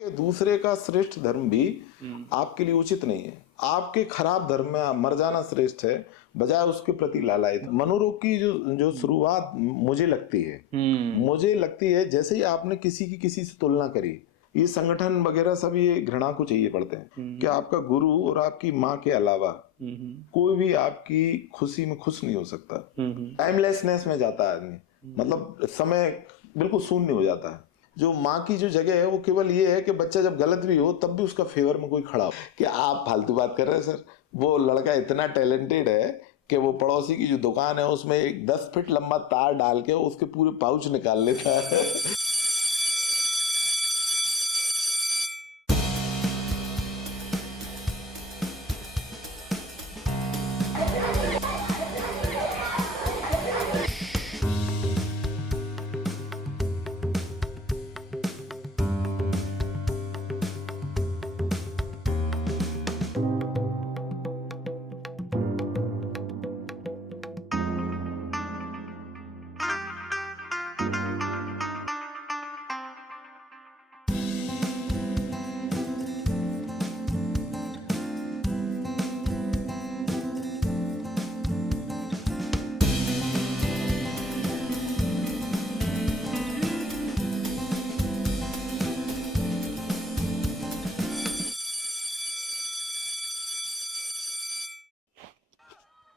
कि दूसरे का श्रेष्ठ धर्म भी आपके लिए उचित नहीं है। आपके खराब धर्म में मर जाना श्रेष्ठ है, बजाय उसके प्रति लालायित। मनोरोग की जो जो शुरुआत मुझे लगती है जैसे ही आपने किसी की किसी से तुलना करी, ये संगठन वगैरह सब ये घृणा को चाहिए पड़ते हैं कि आपका गुरु और आपकी माँ के अलावा कोई भी आपकी खुशी में खुश नहीं हो सकता। टाइमलेसनेस में जाता है आदमी, मतलब समय बिल्कुल शून्य हो जाता है। जो माँ की जो जगह है वो केवल ये है कि बच्चा जब गलत भी हो तब भी उसका फेवर में कोई खड़ा हो कि आप फालतू बात कर रहे हैं सर, वो लड़का इतना टैलेंटेड है कि वो पड़ोसी की जो दुकान है उसमें एक 10 फीट लंबा तार डाल के उसके पूरे पाउच निकाल लेता है।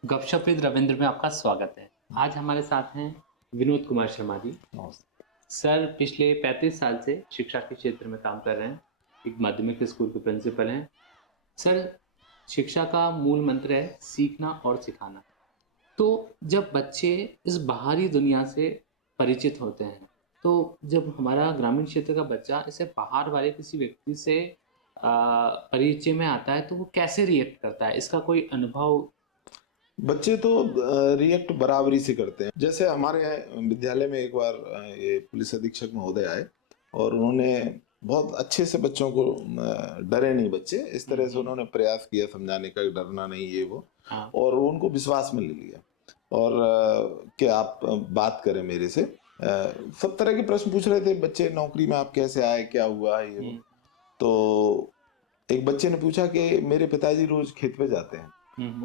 गपशप विद रविंद्र में आपका स्वागत है। आज हमारे साथ हैं विनोद कुमार शर्मा जी। सर पिछले 35 साल से शिक्षा के क्षेत्र में काम कर रहे हैं, एक माध्यमिक स्कूल के प्रिंसिपल हैं। सर, शिक्षा का मूल मंत्र है सीखना और सिखाना। तो जब बच्चे इस बाहरी दुनिया से परिचित होते हैं, तो जब हमारा ग्रामीण क्षेत्र का बच्चा इसे बाहर वाले किसी व्यक्ति से परिचय में आता है तो वो कैसे रिएक्ट करता है? इसका कोई अनुभव? बच्चे तो रिएक्ट बराबरी से करते हैं। जैसे हमारे विद्यालय में एक बार ये पुलिस अधीक्षक महोदय आए और उन्होंने बहुत अच्छे से बच्चों को, डरे नहीं बच्चे, इस तरह से उन्होंने प्रयास किया समझाने का, डरना नहीं ये वो, और उनको विश्वास में ले लिया और कि आप बात करें मेरे से। सब तरह के प्रश्न पूछ रहे थे बच्चे, नौकरी में आप कैसे आए, क्या हुआ ये वो। तो एक बच्चे ने पूछा कि मेरे पिताजी रोज खेत पे जाते हैं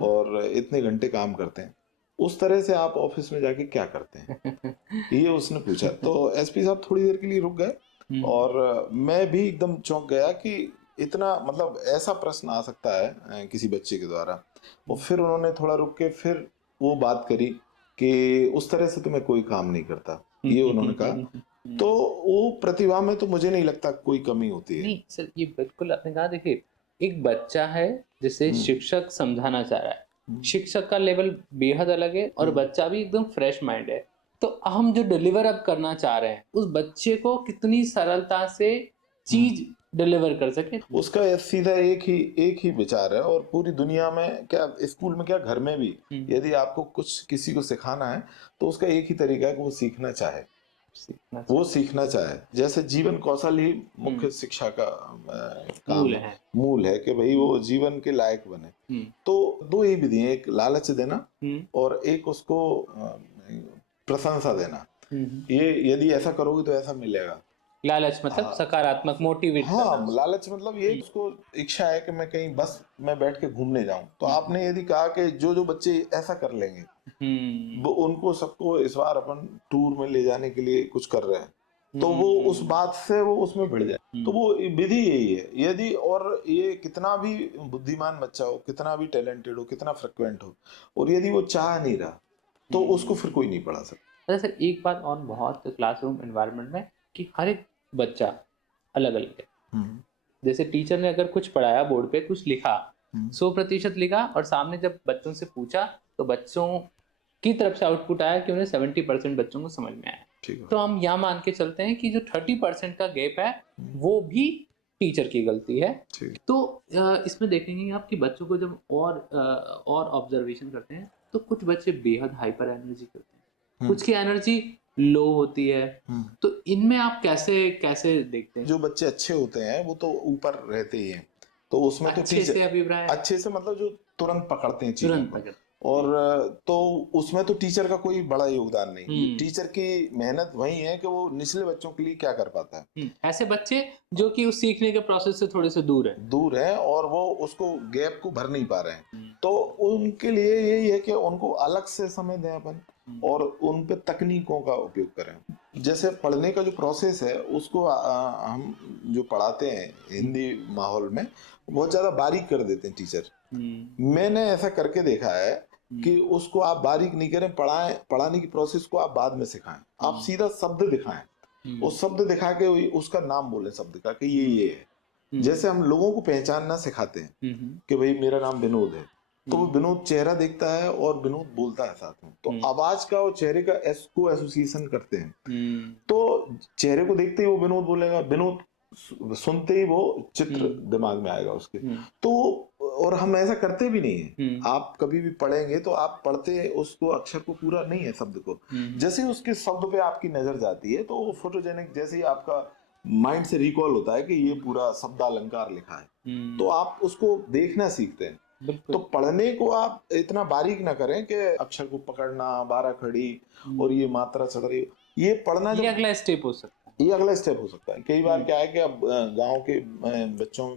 और इतने घंटे काम करते हैं, उस तरह से आप ऑफिस में जाके क्या करते हैं, ये उसने पूछा। तो एसपी साहब थोड़ी देर के लिए रुक गए और मैं भी एकदम चौंक गया कि इतना, मतलब ऐसा प्रश्न आ सकता है किसी बच्चे के द्वारा। और फिर उन्होंने थोड़ा रुक के फिर वो बात करी कि उस तरह से तो मैं कोई काम नहीं करता, ये उन्होंने कहा। तो वो प्रतिभा में तो मुझे नहीं लगता कोई कमी होती है। नहीं सर, ये बिल्कुल आपने कहा। देखिए, एक बच्चा है जिसे शिक्षक समझाना चाह रहा है, शिक्षक का लेवल बेहद अलग है और बच्चा भी एकदम फ्रेश माइंड है। तो हम जो डिलीवर अप करना चाह रहे हैं उस बच्चे को कितनी सरलता से चीज डिलीवर कर सके, उसका सीधा एक ही विचार है। और पूरी दुनिया में क्या, स्कूल में क्या, घर में भी, यदि आपको कुछ किसी को सिखाना है तो उसका एक ही तरीका है कि वो सीखना चाहे। जैसे जीवन कौशल ही मुख्य शिक्षा का काम मूल है कि भाई वो जीवन के लायक बने। तो दो ही विधि है, एक लालच देना और एक उसको प्रशंसा देना। ये यदि ऐसा करोगे तो ऐसा मिलेगा। लालच मतलब सकारात्मक मोटिवेट करना। लालच मतलब ये उसको इच्छा है कि मैं कहीं बस मैं बैठ के घूमने जाऊं, तो आपने यदि कहा कि जो जो बच्चे ऐसा कर लेंगे, वो उनको सबको इस बार अपन टूर में ले जाने के लिए कुछ कर रहे हैं, तो वो उस बात से वो उसमें भिड़ जाए। तो वो विधि यही है। यदि, और ये कितना भी बुद्धिमान बच्चा हो, कितना भी टैलेंटेड हो, कितना फ्रिक्वेंट हो, और यदि वो चाह नहीं रहा तो उसको फिर कोई नहीं पढ़ा सकता। सर, एक बात और बहुत क्लासरूम एनवायरनमेंट में कि हर एक बच्चा अलग अलग है। जैसे टीचर ने अगर कुछ पढ़ाया, बोर्ड पे कुछ लिखा, 100% लिखा, और सामने जब बच्चों से पूछा तो बच्चों की तरफ से आउटपुट आया कि उन्हें 70% बच्चों को समझ में आया। तो हम यहाँ मान के चलते हैं कि जो 30% का गैप है वो भी टीचर की गलती है। तो इसमें देखेंगे आप कि बच्चों को जब और ऑब्जर्वेशन करते हैं तो कुछ बच्चे बेहद हाइपर एनर्जी करते हैं, कुछ की एनर्जी लो होती है। तो इनमें आप कैसे कैसे देखते हैं? जो बच्चे अच्छे होते हैं वो तो ऊपर रहते ही हैं, तो उसमें तो अच्छे से अभिप्राय, अच्छे से मतलब जो तुरंत पकड़ते हैं चीजों को, और तो उसमें तो टीचर का कोई बड़ा योगदान नहीं। टीचर की मेहनत वही है कि वो निचले बच्चों के लिए क्या कर पाता है। ऐसे बच्चे जो कि उस सीखने के प्रोसेस से थोड़े से दूर है और वो उसको गैप को भर नहीं पा रहे हैं, तो उनके लिए यही है कि उनको अलग से समय दें अपन, और उन पे तकनीकों का उपयोग करें। जैसे पढ़ने का जो प्रोसेस है उसको हम जो पढ़ाते हैं हिंदी माहौल में बहुत ज्यादा बारीक कर देते हैं टीचर। मैंने ऐसा करके देखा है कि उसको आप बारीक नहीं करें, पढ़ाने की प्रोसेस को आप बाद में सिखाएं, आप सीधा शब्द दिखाएं, उस शब्द दिखा के उसका नाम बोले शब्द का कि ये है। जैसे हम लोगों को पहचानना सिखाते हैं कि भाई मेरा नाम विनोद है, तो वो विनोद चेहरा देखता है और विनोद बोलता है साथ में, तो आवाज का और चेहरे का को एसोसिएशन करते हैं, तो चेहरे को देखते ही वो विनोद बोलेगा, विनोद सुनते ही वो चित्र दिमाग में आएगा उसके। तो और हम ऐसा करते भी नहीं है, आप कभी भी पढ़ेंगे तो आप पढ़ते उसको अक्षर को पूरा नहीं है शब्द को, जैसे उसके शब्द पे आपकी नजर जाती है तो वो फोटोजेनिक जैसे ही आपका माइंड से रिकॉल होता है कि ये पूरा शब्द अलंकार लिखा है, तो आप उसको देखना सीखते हैं। तो पढ़ने को आप इतना बारीक ना करें कि अक्षर को पकड़ना, बारह खड़ी और ये मात्रा चढ़, ये पढ़ना ये अगला स्टेप हो सकता है। ये अगला स्टेप हो सकता है। कई बार क्या है कि अब गांव के बच्चों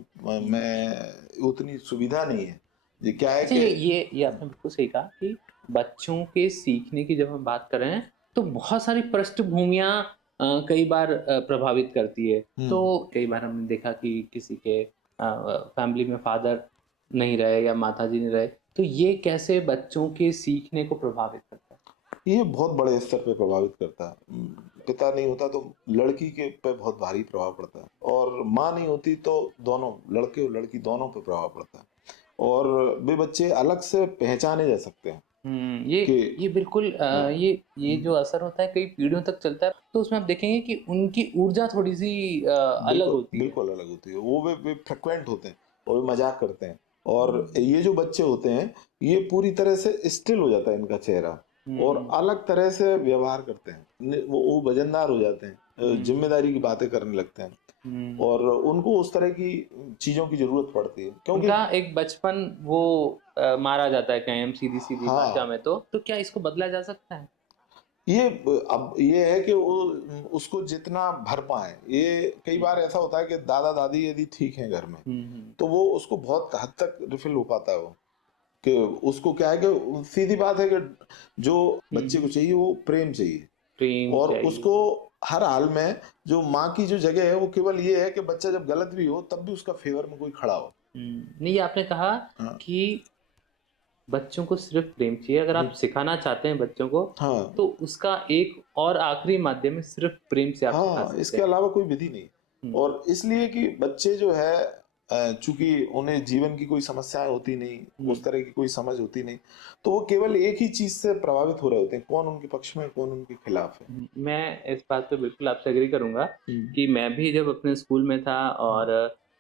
में उतनी सुविधा नहीं है। ये क्या है अच्छा, कि ये आपने बिल्कुल सही कहा कि बच्चों के सीखने की जब हम बात कर रहे हैं तो बहुत सारी पृष्ठभूमियां कई बार प्रभावित करती है। तो कई बार हमने देखा कि किसी के फैमिली में फादर नहीं रहे या माताजी नहीं रहे, तो ये कैसे बच्चों के सीखने को प्रभावित करता है? ये बहुत बड़े स्तर पे प्रभावित करता है। पिता नहीं होता तो लड़की के पे बहुत भारी प्रभाव पड़ता है, और माँ नहीं होती तो दोनों लड़के और लड़की दोनों पे प्रभाव पड़ता है, और वे बच्चे अलग से पहचाने जा सकते हैं। ये बिल्कुल ये जो असर होता है कई पीढ़ियों तक चलता है, तो उसमें आप देखेंगे कि उनकी ऊर्जा थोड़ी सी अलग होती है। बिल्कुल अलग होती है। वो वे फ्रिक्वेंट होते हैं और वे मजाक करते हैं, और ये जो बच्चे होते हैं ये पूरी तरह से स्टिल हो जाता है इनका चेहरा, और अलग तरह से व्यवहार करते हैं, वो वजनदार हो जाते हैं, जिम्मेदारी की बातें करने लगते हैं, और उनको उस तरह की चीजों की जरूरत पड़ती है, क्योंकि उनका एक बचपन वो मारा जाता है कहीं हम सीधी भाषा में। तो क्या इसको बदला जा सकता है? ये अब ये है कि वो उसको जितना भर पाए। ये कई बार ऐसा होता है कि दादा दादी यदि ठीक है घर में तो वो उसको बहुत हद तक रिफिल हो पाता है, वो कि उसको क्या है कि सीधी बात है कि जो बच्चे को चाहिए वो प्रेम चाहिए, और उसको हर हाल में जो माँ की जो जगह है वो केवल ये है कि बच्चा जब गलत भी हो तब भी उसका फेवर में कोई खड़ा हो। नहीं, आपने कहा कि बच्चों को सिर्फ प्रेम चाहिए। अगर आप सिखाना चाहते हैं बच्चों को, तो उसका एक और आखिरी माध्यम है सिर्फ प्रेम से आप सिखा सकते हैं। इसके अलावा कोई विधि नहीं। और इसलिए कि बच्चे जो है चूंकि उन्हें जीवन की कोई समस्याएं होती नहीं, उस तरह की कोई समझ होती नहीं, तो वो केवल एक ही चीज से प्रभावित हो रहे होते हैं, कौन उनके पक्ष में कौन उनके खिलाफ है। मैं इस बात पे बिल्कुल आपसे एग्री करूंगा कि मैं भी जब अपने स्कूल में था और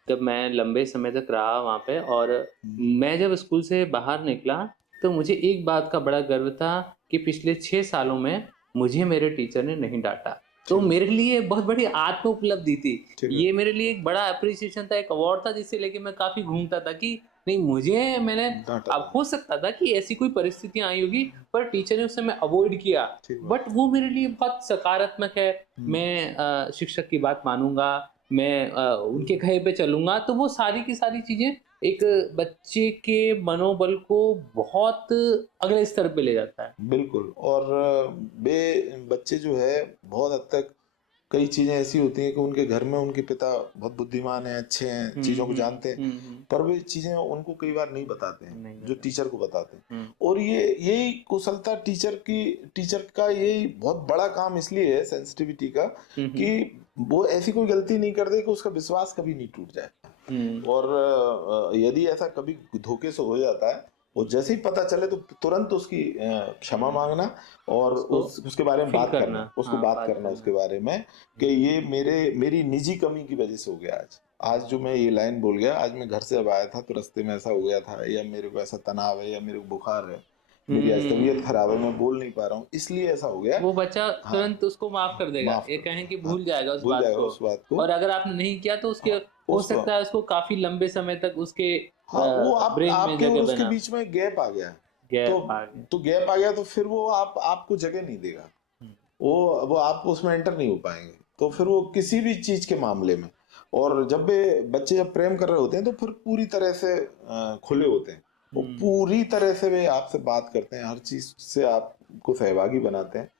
जब मैं लंबे समय तक रहा वहाँ पे, और मैं जब स्कूल से बाहर निकला तो मुझे एक बात का बड़ा गर्व था कि पिछले 6 सालों में मुझे मेरे टीचर ने नहीं डांटा। तो मेरे लिए बहुत बड़ी आत्म उपलब्धि थी। ये मेरे लिए एक बड़ा अप्रिसिएशन था, एक अवार्ड था, जिससे लेके मैं काफी घूमता था कि नहीं, मैंने अब हो सकता था कि ऐसी कोई परिस्थितियां आई होगी पर टीचर ने उस समय अवॉइड किया, बट वो मेरे लिए बहुत सकारात्मक है। मैं शिक्षक की बात मानूंगा, मैं उनके कहे पे चलूंगा, तो वो सारी की सारी चीजें एक बच्चे के मनोबल को बहुत अगले स्तर पे ले जाता है। बिल्कुल। और वे बच्चे जो है बहुत हद तक कई चीजें ऐसी होती हैं कि उनके घर में उनके पिता बहुत बुद्धिमान हैं, अच्छे हैं, चीजों को जानते हैं, पर वे चीजें उनको कई बार नहीं बताते हैं जो टीचर को बताते हैं। और यही कुशलता टीचर का यही बहुत बड़ा काम इसलिए है सेंसिटिविटी का, कि वो ऐसी कोई गलती नहीं कर दे कि उसका विश्वास कभी नहीं टूट जाए। और यदि ऐसा कभी धोखे से हो जाता है, और जैसे ही पता चले तो तुरंत उसकी क्षमा मांगना और उसके बारे में बात करना, बात करना उसके बारे में कि ये मेरी निजी कमी की वजह से हो गया। आज जो मैं ये लाइन बोल गया, आज मैं घर से अब आया था तो रास्ते में ऐसा हो गया था, या मेरे को ऐसा तनाव है, या मेरे को बुखार है, मेरी आज तबीयत खराब है, मैं बोल नहीं पा रहा हूँ, इसलिए ऐसा हो गया। वो बच्चा तुरंत उसको माफ कर देगा, ये कहें कि भूल जाएगा उस बात को। और अगर आपने नहीं किया तो उसके हो सकता है उसको काफी लंबे समय तक उसके वो आपके और उसके बीच में गैप आ गया, गैप आ गया। तो गैप आ गया, तो फिर वो आपको जगह नहीं देगा, वो आप उसमें एंटर नहीं हो पाएंगे। तो फिर वो किसी भी चीज के मामले में, और जब भी बच्चे जब प्रेम कर रहे होते हैं तो फिर पूरी तरह से खुले होते हैं, वो पूरी तरह से वे आपसे बात करते हैं, हर चीज से आपको सहभागी बनाते हैं,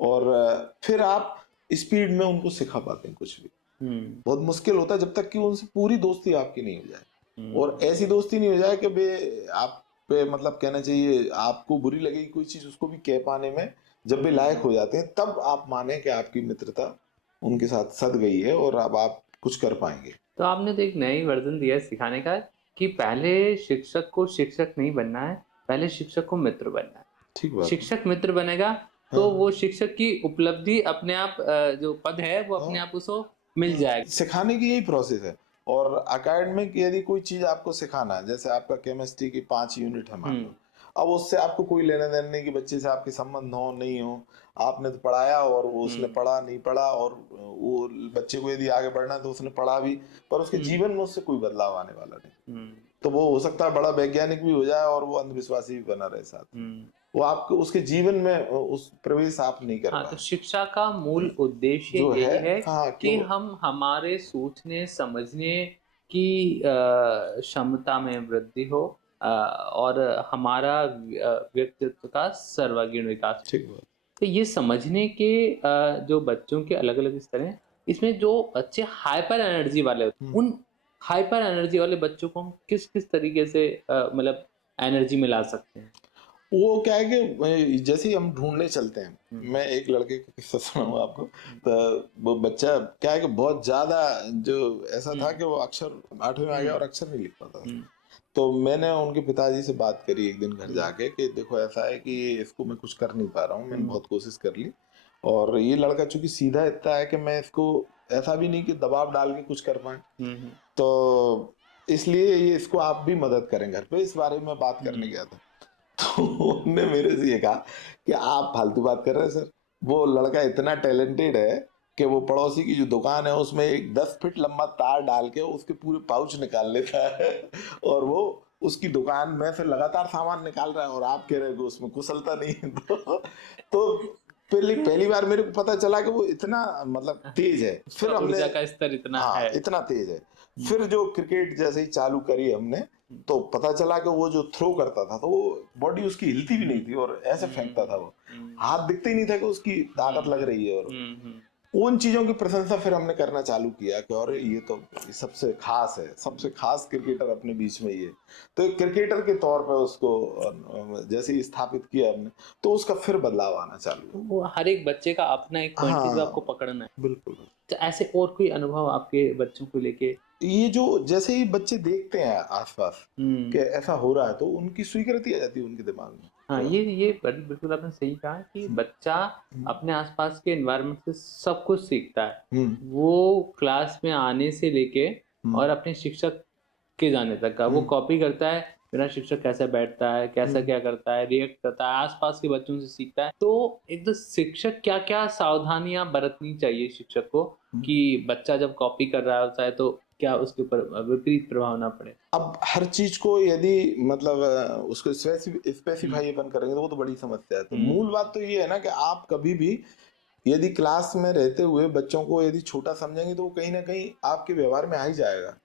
और फिर आप स्पीड में उनको सिखा पाते हैं कुछ भी। बहुत मुश्किल होता है जब तक कि उनसे पूरी दोस्ती आपकी नहीं हो जाए, और ऐसी दोस्ती नहीं हो जाए कि वे आप पे मतलब कहना चाहिए आपको बुरी लगेगी कोई चीज, उसको भी कह पाने में जब भी लायक हो जाते हैं, तब आप माने कि आपकी मित्रता उनके साथ सद गई है और अब आप कुछ कर पाएंगे। तो आपने तो एक नई वर्जन दिया है सिखाने का कि पहले शिक्षक को शिक्षक नहीं बनना है, पहले शिक्षक को मित्र बनना है। ठीक बात है। शिक्षक मित्र बनेगा तो हाँ। वो शिक्षक की उपलब्धि अपने आप जो पद है वो अपने आप उसको मिल जाएगा। सिखाने की यही प्रोसेस है। और अकेडमिक यदि कोई चीज आपको सिखाना है, जैसे आपका केमिस्ट्री की 5 यूनिट है मान लो, अब उससे आपको कोई लेना देना नहीं कि बच्चे से आपके संबंध हो नहीं हो, आपने तो पढ़ाया और वो उसने पढ़ा नहीं पढ़ा, और वो बच्चे को यदि आगे बढ़ना है तो उसने पढ़ा भी, पर उसके जीवन में उससे कोई बदलाव आने वाला नहीं। तो वो हो सकता है बड़ा वैज्ञानिक भी हो जाए और वो अंधविश्वासी भी बना रहे साथ, वो आपको उसके जीवन में उस प्रवेश आप नहीं कर हाँ, तो पाए। शिक्षा का मूल उद्देश्य जो यही है हाँ, कि हम हमारे सोचने समझने की क्षमता में वृद्धि हो, और हमारा व्यक्तित्व का सर्वांगीण विकास। ठीक बात। तो ये समझने के जो बच्चों के अलग अलग स्तर हैं, इसमें जो बच्चे हाइपर एनर्जी वाले होते हैं, उन हाइपर एनर्जी वाले बच्चों को हम किस किस तरीके से मतलब एनर्जी में ला सकते हैं? वो क्या है कि जैसे ही हम ढूंढने चलते हैं, मैं एक लड़के का किस्सा सुनाऊंगा आपको। तो वो बच्चा क्या है कि बहुत ज्यादा जो ऐसा था कि वो अक्षर 8वीं में आ गया और अक्षर नहीं लिख पाता था। तो मैंने उनके पिताजी से बात करी एक दिन घर जाके कि देखो ऐसा है कि इसको मैं कुछ कर नहीं पा रहा हूँ, मैंने बहुत कोशिश कर ली, और ये लड़का चूंकि सीधा इतना है कि मैं इसको ऐसा भी नहीं कि दबाव डाल के कुछ कर पाए, तो इसलिए ये इसको आप भी मदद करें घर पे, इस बारे में बात करने गया था। तो उन्होंने मेरे से ये कहा कि आप फालतू बात कर रहे हैं सर, वो लड़का इतना टैलेंटेड है कि वो पड़ोसी की जो दुकान है उसमें एक 10 फीट लंबा तार डाल के उसके पूरे पाउच निकाल लेता है और वो उसकी दुकान में से लगातार सामान निकाल रहा है, और आप कह रहे हो कि उसमें कुशलता नहीं है। तो पहली बार मेरे को पता चला कि वो इतना मतलब तेज है। फिर हमने ऊर्जा का स्तर इतना हाँ है। इतना तेज है। फिर जो क्रिकेट जैसे ही चालू करी हमने, तो पता चला कि वो जो थ्रो करता था तो वो बॉडी उसकी हिलती भी नहीं थी और ऐसे फेंकता था, वो हाथ दिखते ही नहीं था कि उसकी ताकत लग रही है। और उन चीजों की प्रशंसा फिर हमने करना चालू किया कि अरे ये तो सबसे खास है, सबसे खास क्रिकेटर अपने बीच में ये। तो एक क्रिकेटर के तौर पर उसको जैसे ही स्थापित किया हमने, तो उसका फिर बदलाव आना चालू हुआ। वो हर एक बच्चे का अपना एक पॉइंट है जो आपको हाँ पकड़ना है। बिल्कुल। तो ऐसे और कोई अनुभव आपके बच्चों को लेके? ये जो जैसे ही बच्चे देखते हैं आसपास कि ऐसा हो रहा है, तो उनकी स्वीकृति आ जाती है उनके दिमाग में। हाँ, ये बिल्कुल आपने सही कहा कि बच्चा अपने आसपास के एनवायरनमेंट से सब कुछ सीखता है। वो क्लास में आने से लेके और अपने शिक्षक के जाने तक का वो कॉपी करता है, मेरा शिक्षक कैसा बैठता है, कैसा क्या करता है, रिएक्ट करता है, आसपास के बच्चों से सीखता है। तो एक तो शिक्षक क्या क्या सावधानियां बरतनी चाहिए शिक्षक को कि बच्चा जब कॉपी कर रहा होता है तो क्या उसके ऊपर विपरीत प्रभाव ना पड़े? अब हर चीज को यदि मतलब उसको स्पेसिफाई अपन करेंगे तो वो तो बड़ी समस्या है। तो मूल बात तो ये है ना कि आप कभी भी यदि क्लास में रहते हुए बच्चों को यदि छोटा समझेंगे तो वो कहीं ना कहीं आपके व्यवहार में आ ही जाएगा।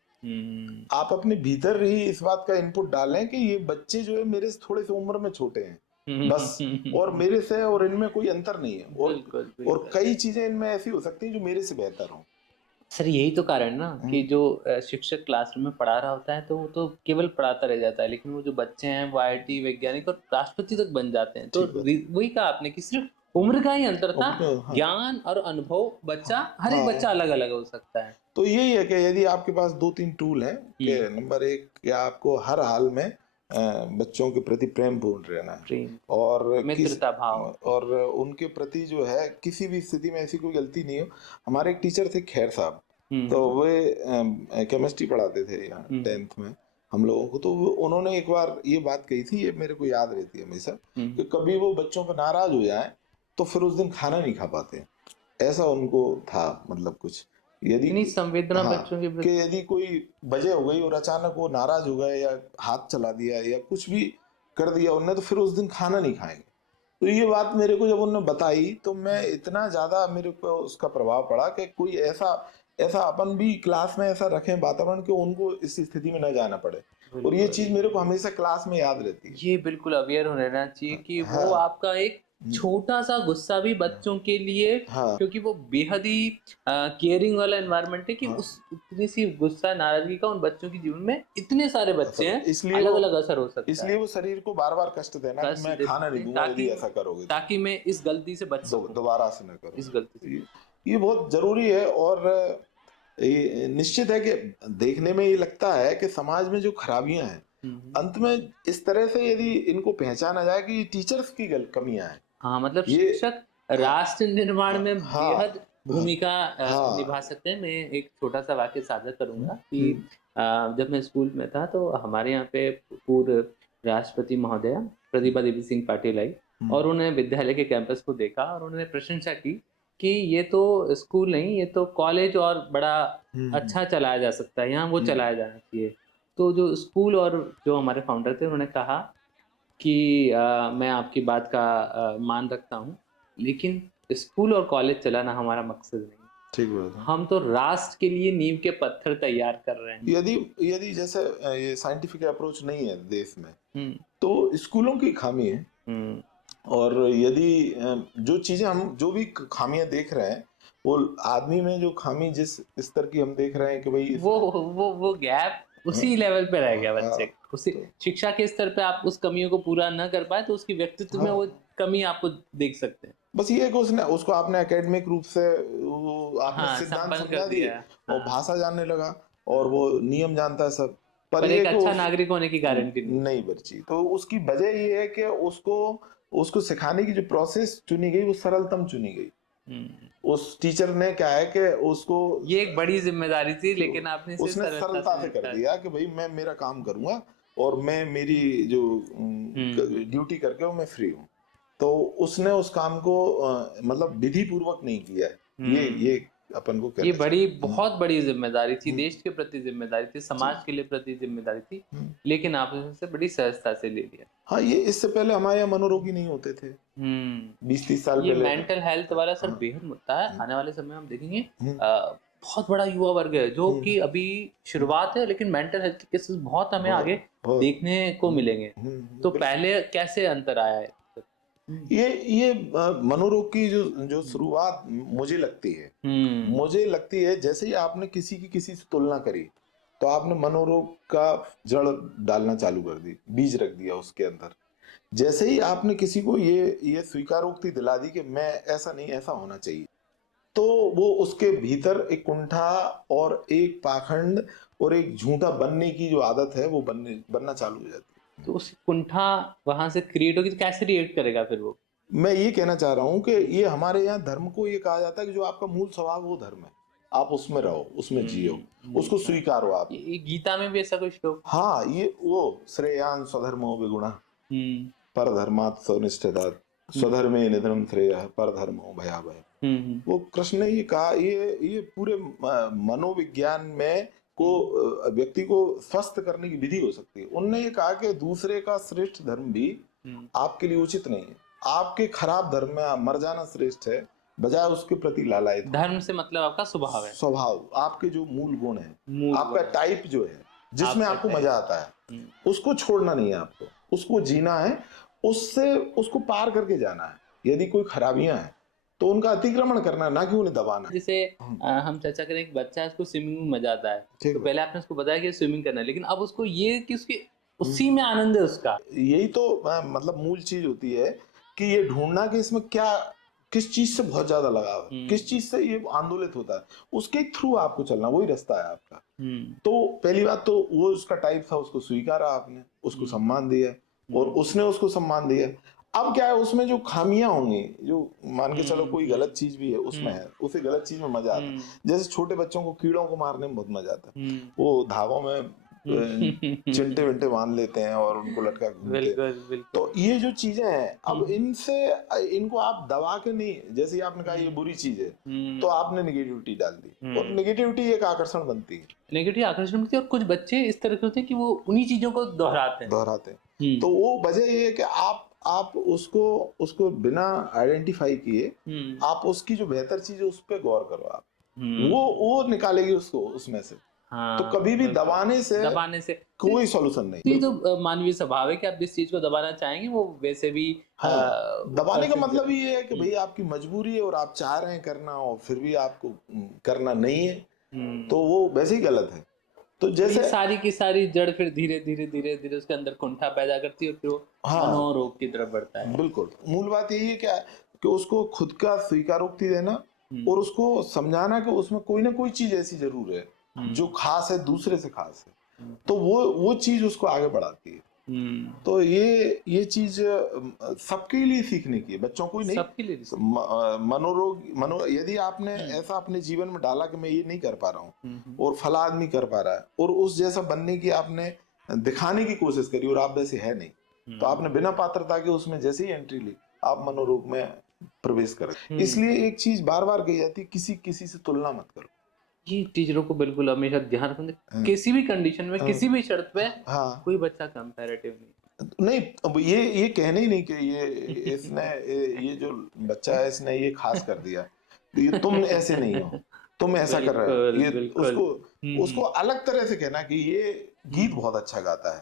आप अपने भीतर ही इस बात का इनपुट डालें कि ये बच्चे जो है मेरे से थोड़े से उम्र में छोटे हैं बस, और मेरे से और इनमें कोई अंतर नहीं है, और कई चीजें इनमें ऐसी हो सकती हैं जो मेरे से बेहतर हो। सर यही तो कारण ना कि जो शिक्षक क्लासरूम में पढ़ा रहा होता है तो वो तो केवल पढ़ाता रह जाता है, लेकिन वो जो बच्चे हैं वो आईआईटी वैज्ञानिक और राष्ट्रपति तक बन जाते हैं। तो वही कहा आपने कि सिर्फ उम्र का ही अंतर था, हाँ। ज्ञान और अनुभव बच्चा हर एक बच्चा अलग अलग हो सकता है। तो यही है कि यदि आपके पास 2-3 टूल हैं कि नंबर 1 कि आपको हर हाल में बच्चों के प्रति प्रेम पूर्ण रहना है, और मित्रता भाव, और उनके प्रति जो है किसी भी स्थिति में ऐसी कोई गलती नहीं हो। हमारे एक टीचर थे खैर साहब, तो वे केमिस्ट्री पढ़ाते थे यहाँ 10th में हम लोगों को। तो उन्होंने एक बार ये बात कही थी, ये मेरे को याद रहती है हमेशा, कि कभी वो बच्चों पर नाराज हो जाए तो फिर उस दिन खाना नहीं खा पाते, ऐसा उनको था। मतलब कुछ यदि संवेदना हाँ बच्चों के कि प्रति यदि कोई वजह हो गई और अचानक वो नाराज हो गए या हाथ चला दिया या कुछ भी कर दिया उनने तो फिर उस दिन खाना नहीं खाएंगे। तो ये बात मेरे को जब उन्होंने बताई तो मैं इतना ज्यादा मेरे को उसका प्रभाव पड़ा कि कोई ऐसा ऐसा अपन भी क्लास में ऐसा रखें वातावरण कि उनको इस स्थिति में न जाना पड़े। और ये चीज मेरे को हमेशा क्लास में याद रहती है। ये बिल्कुल अवेयर रहना चाहिए कि वो हाँ। आपका एक छोटा सा गुस्सा भी बच्चों के लिए, हाँ। क्योंकि वो बेहद ही केयरिंग वाला एनवायरनमेंट है कि हाँ। उस इतनी सी गुस्सा नाराजगी का उन बच्चों के जीवन में इतने सारे बच्चे हैं, इसलिए अलग वो अलग असर हो सकता इसलिए है। वो शरीर को बार बार कष्ट देना कि कष्ट मैं दे खाना सकते नहीं हैं दूंगा यदि ऐसा करोगे तो। ताकि मैं इस गलती से बच सकूं, दोबारा से न करो। इस गलती से। ये बहुत जरूरी है। और ये निश्चित है कि देखने में ये लगता है कि समाज में जो खराबियां हैं अंत में इस तरह से यदि इनको पहचाना जाए कि टीचर्स की कमियां हैं। हाँ, मतलब ये शिक्षक राष्ट्र निर्माण में हाँ बेहद भूमिका हाँ निभा सकते हैं। मैं एक छोटा सा वाक्य साझा करूंगा कि जब मैं स्कूल में था तो हमारे यहाँ पे पूर्व राष्ट्रपति महोदया प्रतिभा देवी सिंह पाटिल आई और उन्होंने विद्यालय के कैंपस को देखा और उन्होंने प्रशंसा की कि ये तो स्कूल नहीं, ये तो कॉलेज और बड़ा अच्छा चलाया जा सकता है, यहाँ वो चलाया जाना चाहिए। तो जो स्कूल और जो हमारे फाउंडर थे उन्होंने कहा कि मैं आपकी बात का मान रखता हूँ, लेकिन स्कूल और कॉलेज चलाना हमारा मकसद नहीं। ठीक बात है। हम तो राष्ट्र के लिए नींव के पत्थर तैयार कर रहे हैं। यदि यदि जैसे ये साइंटिफिक अप्रोच नहीं है देश में तो स्कूलों की खामी है। और यदि जो चीजें हम जो भी खामियां देख रहे हैं वो आदमी में जो खामी जिस स्तर की हम देख रहे हैं कि भाई वो गैप उसी लेवल पे रह गया बच्चे हाँ, उसी शिक्षा के स्तर पे आप उस कमियों को पूरा न कर पाए तो उसकी व्यक्तित्व में वो कमी आपको देख सकते हैं। बस ये है कि उसको आपने एकेडमिक रूप से वो आपने सिद्धांत समझा दिए और भाषा जानने लगा और वो नियम जानता है सब, पर ये एक अच्छा नागरिक होने की गारंटी नहीं बची। तो उसकी वजह ये है कि उसको सिखाने की जो प्रोसेस चुनी गई वो सरलतम चुनी गई। उस टीचर ने क्या है कि उसको ये एक बड़ी जिम्मेदारी थी, लेकिन आपने उसने सरलता से कर दिया कि भाई मैं मेरा काम करूंगा और मैं मेरी जो ड्यूटी करके मैं फ्री हूँ। तो उसने उस काम को मतलब विधि पूर्वक नहीं किया है। ये अपन को ये बड़ी बहुत बड़ी जिम्मेदारी थी, देश के प्रति जिम्मेदारी थी, समाज के लिए प्रति जिम्मेदारी थी, लेकिन आपने उसे बड़ी सहजता से ले लिया। हाँ, ये इससे पहले हमारे यहाँ मनोरोगी नहीं होते थे 20-30 साल ये पहले। मेंटल हेल्थ वाला सर बेहद मुद्दा है। आने वाले समय हम देखेंगे बहुत बड़ा युवा वर्ग है जो कि अभी शुरुआत है, लेकिन मेंटल हेल्थ के केसेस बहुत हमें आगे देखने को मिलेंगे। तो पहले कैसे अंतर आया है? ये मनोरोग की जो शुरुआत मुझे लगती है जैसे ही आपने किसी से तुलना करी तो आपने मनोरोग का जड़ डालना चालू कर दी, बीज रख दिया उसके अंदर। जैसे ही आपने किसी को ये स्वीकारोक्ति दिला दी कि मैं ऐसा नहीं, ऐसा होना चाहिए, तो वो उसके भीतर एक कुंठा और एक पाखंड और एक झूठा बनने की जो आदत है वो बनना चालू हो जाती है। तो उस कुंठा वहां से क्रिएट होगी तो कैसे रिएक्ट करेगा फिर वो? मैं ये कहना चाह रहा हूँ कि ये हमारे यहाँ धर्म को ये कहा जाता है कि जो आपका मूल स्वभाव वो धर्म है, आप उसमें रहो, उसमें जियो, उसको स्वीकारो आप। ये गीता में भी ऐसा कुछ श्लोक? हाँ, ये वो श्रेयान स्वधर्मो विगुणः परधर्मात् स्वनिष्ठितात् स्वधर्मे निधनम श्रेयः परधर्मो भयावह। वो कृष्ण ने ये कहा, ये पूरे मनोविज्ञान में को व्यक्ति को स्वस्थ करने की विधि हो सकती है। उनने ये कहा कि दूसरे का श्रेष्ठ धर्म भी आपके लिए उचित नहीं है। आपके खराब धर्म में मर जाना श्रेष्ठ है बजाय उसके प्रति लालायित। धर्म से मतलब आपका स्वभाव है, स्वभाव, आपके जो मूल गुण है, आपका टाइप जो है जिसमें आपको मजा आता है, उसको छोड़ना नहीं है आपको, उसको जीना है, उसको पार करके जाना है। यदि कोई खराबियां हैं तो उनका अतिक्रमण करना है, ना कि उन्हें दबाना। जैसे हम चर्चा करें एक बच्चा है, उसको स्विमिंग में मजा आता है, तो पहले आपने उसको बताया कि स्विमिंग करना है, लेकिन अब उसको ये कि उसके उसी में आनंद है उसका। यही तो मतलब मूल चीज होती है कि ये ढूंढना कि इसमें क्या, किस चीज से बहुत ज्यादा लगाव है, किस चीज से ये आंदोलित होता है, उसके थ्रू आपको चलना, वही रास्ता है आपका। तो पहली बात तो वो उसका टाइप था, उसको स्वीकारा आपने, उसको सम्मान दिया और उसने उसको सम्मान दिया। अब क्या है, उसमें जो खामियां होंगी, जो मान के चलो कोई गलत चीज भी है उसमें है, उसे गलत चीज में मजा आता है। जैसे छोटे बच्चों को कीड़ों को मारने में बहुत मजा आता है, वो धागों में चिंटे विंटे बांध लेते हैं और उनको लटका घूमते। तो ये जो चीजें हैं, अब इनको आप दबा के नहीं, जैसे आपने कहा ये बुरी चीज है तो आपने निगेटिविटी डाल दी और निगेटिविटी एक आकर्षण बनती है। नेगेटिव आकर्षण बनती है और कुछ बच्चे इस तरह के होते हैं कि वो उन्हीं चीजों को दोहराते हैं। तो वो वजह ये है कि आप उसको बिना आइडेंटिफाई किए आप उसकी जो बेहतर चीज है उस पर गौर करो आप, वो निकालेगी उसको उसमें से। तो हाँ, कभी भी बिल्कुल। दबाने से कोई सॉल्यूशन नहीं। ये तो मानवीय स्वभाव है कि आप जिस चीज को दबाना चाहेंगे वो वैसे भी हाँ, दबाने का परसिस्ट मतलब करेगा। ये है कि भाई आपकी मजबूरी है और आप चाह रहे हैं करना और फिर भी आपको करना नहीं है, तो वो वैसे ही गलत है। तो ये जैसे सारी की सारी जड़ फिर धीरे धीरे धीरे धीरे उसके अंदर कुंठा पैदा करती है और फिर वो हाँ मनोरोग की तरफ बढ़ता है। बिल्कुल, मूल बात यही है क्या कि उसको खुद का स्वीकारोक्ति देना और उसको समझाना कि उसमें कोई ना कोई चीज ऐसी जरूर है जो खास है, दूसरे से खास है, तो वो चीज उसको आगे बढ़ाती है। तो ये चीज सबके लिए सीखने की है, बच्चों को ही नहीं। सबके लिए यदि आपने ऐसा अपने जीवन में डाला कि मैं ये नहीं कर पा रहा हूँ और फला आदमी कर पा रहा है और उस जैसा बनने की आपने दिखाने की कोशिश करी और आप वैसे है नहीं, तो आपने बिना पात्रता के उसमें जैसे ही एंट्री ली आप मनोरोग में प्रवेश कर। इसलिए एक चीज बार बार कही जाती है, किसी से तुलना मत करो। ये टीचरों को बिल्कुल हमेशा ध्यान रखना, किसी भी कंडीशन में किसी भी शर्त पे हाँ कोई बच्चा कंपैरेटिव नहीं। नहीं, अब ये कहने ही नहीं कि ये जो बच्चा है इसने ये खास कर दिया, तो ये तुम ऐसे नहीं हो, तुम ऐसा कर रहे हो, ये बिल्कुल। उसको अलग तरह से कहना कि ये गीत बहुत अच्छा गाता है,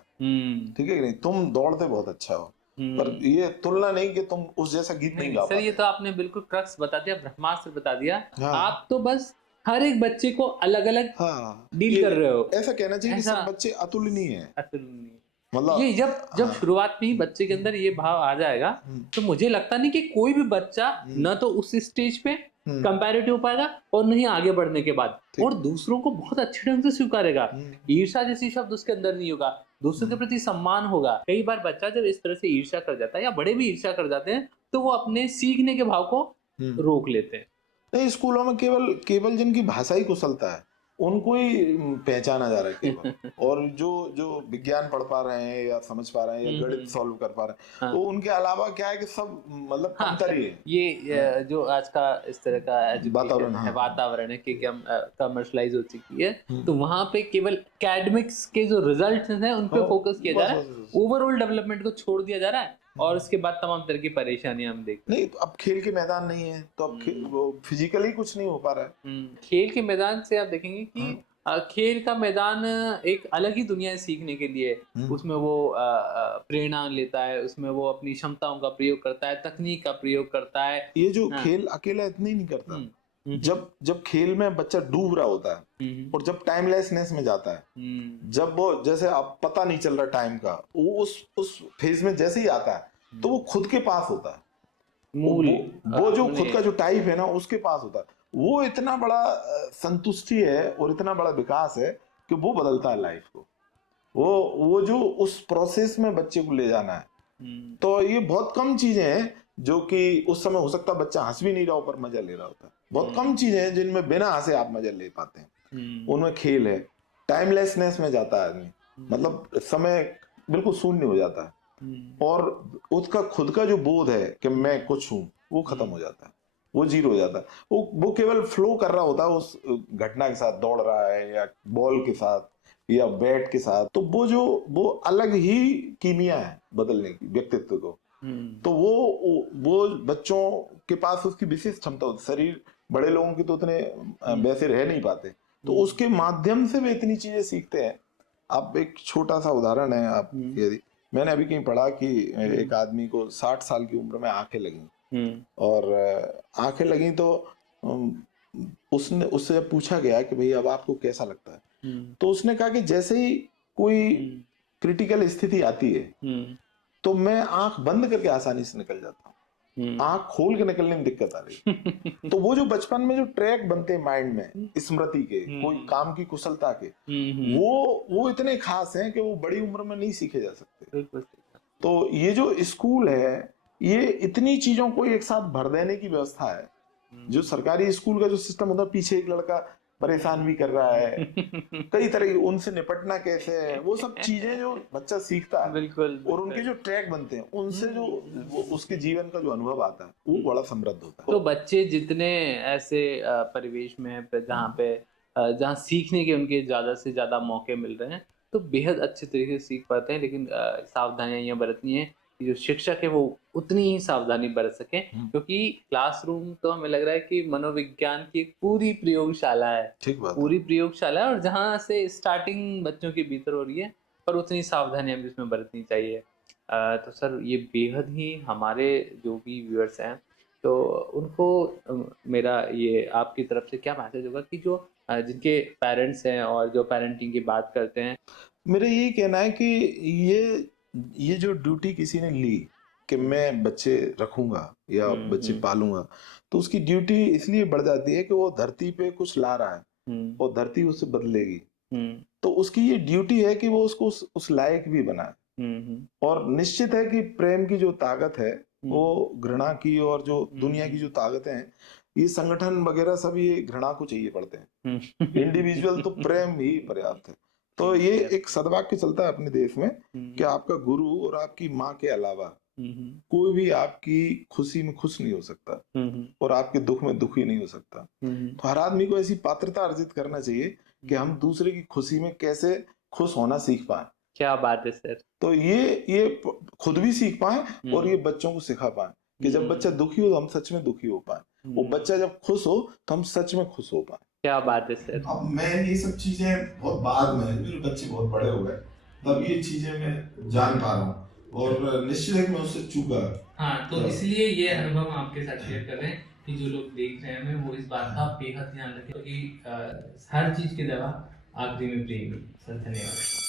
ठीक है कि नहीं, तुम दौड़ते बहुत अच्छा हो, पर ये तुलना नहीं कि तुम उस जैसा गीत नहीं गा सर, ये पाते। तो आपने बिल्कुल क्रक्स बता दिया, ब्रह्मास्त्र बता दिया। हाँ आप तो बस हर एक बच्चे को अलग अलग हाँ, डील कर रहे हो। ऐसा कहना चाहिए कि ऐसा सब बच्चे अतुलनीय हैं, अतुलनीय। मतलब ये जब शुरुआत में ही बच्चे के अंदर ये भाव आ जाएगा तो मुझे लगता नहीं कि कोई भी बच्चा न तो उस स्टेज पे कंपैरेटिव हो पाएगा और नहीं आगे बढ़ने के बाद, और दूसरों को बहुत अच्छे ढंग से स्वीकारेगा। ईर्ष्या जैसी शब्द उसके अंदर नहीं होगा, दूसरों के प्रति सम्मान होगा। कई बार बच्चा जब इस तरह से ईर्ष्या कर जाता है या बड़े भी ईर्ष्या कर जाते हैं तो वो अपने सीखने के भाव को रोक लेते हैं। नहीं, स्कूलों में केवल केवल जिनकी भाषाई कुशलता है उनको ही पहचाना जा रहा है केवल, और जो विज्ञान पढ़ पा रहे हैं या समझ पा रहे हैं या गणित सॉल्व कर पा रहे हैं, तो उनके अलावा क्या है कि सब मतलब कमतर ही है। ये जो आज का इस तरह का एजुकेशन है, वातावरण है कि हम कमर्शलाइज हो चुकी है, तो वहां पे केवल एकेडमिक्स के जो रिजल्ट्स हैं उन पे फोकस किया जा रहा है, ओवरऑल डेवलपमेंट को छोड़ दिया जा रहा है, और उसके बाद तमाम तरह की परेशानियां हम देखते हैं। नहीं, तो अब खेल के मैदान नहीं है तो अब वो फिजिकली कुछ नहीं हो पा रहा है। खेल के मैदान से आप देखेंगे कि खेल का मैदान एक अलग ही दुनिया है सीखने के लिए। उसमें वो प्रेरणा लेता है, उसमें वो अपनी क्षमताओं का प्रयोग करता है, तकनीक का प्रयोग करता है। ये जो खेल अकेला इतना ही नहीं करता, जब खेल में बच्चा डूब रहा होता है और जब टाइमलेसनेस में जाता है, जब वो जैसे अब पता नहीं चल रहा टाइम का, वो उस फेज में जैसे ही आता है तो वो खुद के पास होता है, वो जो खुद का जो टाइप है ना उसके पास होता है, वो इतना बड़ा संतुष्टि है और इतना बड़ा विकास है कि वो बदलता है लाइफ को। वो जो उस प्रोसेस में बच्चे को ले जाना है, तो ये बहुत कम चीजें हैं जो कि उस समय हो सकता है बच्चा हंस भी नहीं रहा हो पर मजा ले रहा होता है। बहुत कम चीजें हैं जिनमें बिना हंसे आप मजा ले पाते हैं, उनमें खेल है। टाइमलेसनेस में जाता है आदमी, मतलब समय बिल्कुल शून्य हो जाता है और उसका खुद का जो बोध है कि मैं कुछ हूं वो खत्म हो जाता है, वो जीरो हो जाता है। वो केवल फ्लो कर रहा होता है उस घटना के साथ, दौड़ रहा है या बॉल के साथ या बैट के साथ, तो वो अलग ही कीमिया है बदलने की व्यक्तित्व को। तो वो बच्चों के पास उसकी विशेष क्षमता होती है, शरीर बड़े लोगों की तो उतने वैसे रह नहीं पाते, तो उसके माध्यम से वे इतनी चीजें सीखते हैं। अब एक छोटा सा उदाहरण है, आप यदि मैंने अभी कहीं पढ़ा कि एक आदमी को 60 साल की उम्र में आंखें लगी और आंखें लगी तो उससे जब पूछा गया कि भाई अब आपको कैसा लगता है, तो उसने कहा कि जैसे ही कोई क्रिटिकल स्थिति आती है तो मैं आंख बंद करके आसानी से निकल जाता हूँ, आंख खोल के निकलने में दिक्कत आ रही। तो वो जो बचपन में जो ट्रैक बनते हैं माइंड में स्मृति के, कोई काम की कुशलता के, वो इतने खास हैं कि वो बड़ी उम्र में नहीं सीखे जा सकते। तो ये जो स्कूल है ये इतनी चीजों को एक साथ भर देने की व्यवस्था है। जो सरकारी स्कूल का जो सिस्टम होता है, पीछे एक लड़का परेशान भी कर रहा है, कई तरह की उनसे निपटना कैसे है, वो सब चीजें जो बच्चा सीखता है बिल्कुल, और उनके जो ट्रैक बनते हैं उनसे जो उसके जीवन का जो अनुभव आता है वो बड़ा समृद्ध होता है। तो बच्चे जितने ऐसे परिवेश में जहाँ पे जहाँ सीखने के उनके ज्यादा से ज्यादा मौके मिल रहे हैं, तो बेहद अच्छे तरीके से सीख पाते हैं। लेकिन सावधानियां ये बरतनी है कि जो शिक्षक है वो उतनी ही सावधानी बरत सकें, क्योंकि क्लासरूम तो हमें लग रहा है कि मनोविज्ञान की एक पूरी प्रयोगशाला है, ठीक बात है। पूरी प्रयोगशाला है, और जहाँ से स्टार्टिंग बच्चों के भीतर हो रही है, पर उतनी सावधानियां भी इसमें बरतनी चाहिए। तो सर ये बेहद ही हमारे जो भी व्यूअर्स हैं तो उनको मेरा ये आपकी तरफ से क्या मैसेज होगा कि जो जिनके पेरेंट्स हैं और जो पेरेंटिंग की बात करते हैं। मेरा यही कहना है कि ये जो ड्यूटी किसी ने ली कि मैं बच्चे रखूंगा या बच्चे पालूंगा, तो उसकी ड्यूटी इसलिए बढ़ जाती है कि वो धरती पे कुछ ला रहा है और धरती उससे बदलेगी। तो उसकी ये ड्यूटी है कि वो उसको उस लायक भी बनाए। और निश्चित है कि प्रेम की जो ताकत है वो घृणा की, और जो दुनिया की जो ताकतें हैं, ये संगठन वगैरह सब ये घृणा को चाहिए पड़ते हैं। इंडिविजुअल तो प्रेम ही पर्याप्त है। तो ये एक सदवाक्य चलता है अपने देश में कि आपका गुरु और आपकी माँ के अलावा कोई भी आपकी खुशी में खुश नहीं हो सकता और आपके दुख में दुखी नहीं हो सकता। तो हर आदमी को ऐसी पात्रता अर्जित करना चाहिए कि हम दूसरे की खुशी में कैसे खुश होना सीख पाए। क्या बात है सर। तो ये खुद भी सीख पाए और ये बच्चों को सिखा पाए कि जब बच्चा दुखी हो तो हम सच में दुखी हो पाए, वो बच्चा जब खुश हो तो हम सच में खुश हो पाए। क्या बात है सर। अब मैं ये सब चीजें बहुत बाद में, मेरे बच्चे बहुत बड़े हो गए, तब ये चीजें मैं जान पा रहा हूँ और निश्चित है कि मैं उससे चूका। हाँ, तो इसलिए ये अनुभव हम आपके साथ शेयर कर रहे हैं कि जो लोग देख रहे हैं वो इस बात का बेहद ध्यान रखें कि हर चीज की दवा आखिरी में प्रेम। सर धन्यवाद।